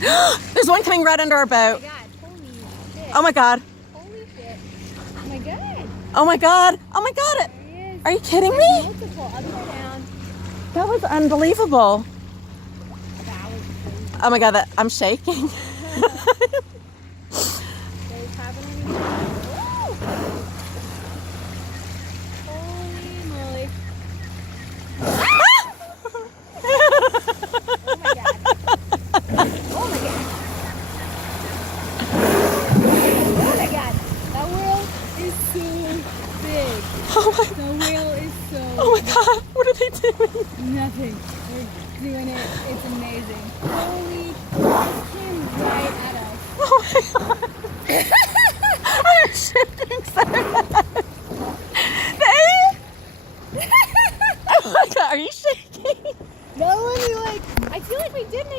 There's one coming right under our boat. Oh my God. Oh my God. Holy shit. Oh my God. Oh my God. Oh my God. There he is. Are you kidding There's me? multiple upside down. That was unbelievable. That was crazy. Oh my God, I'm shaking. There's having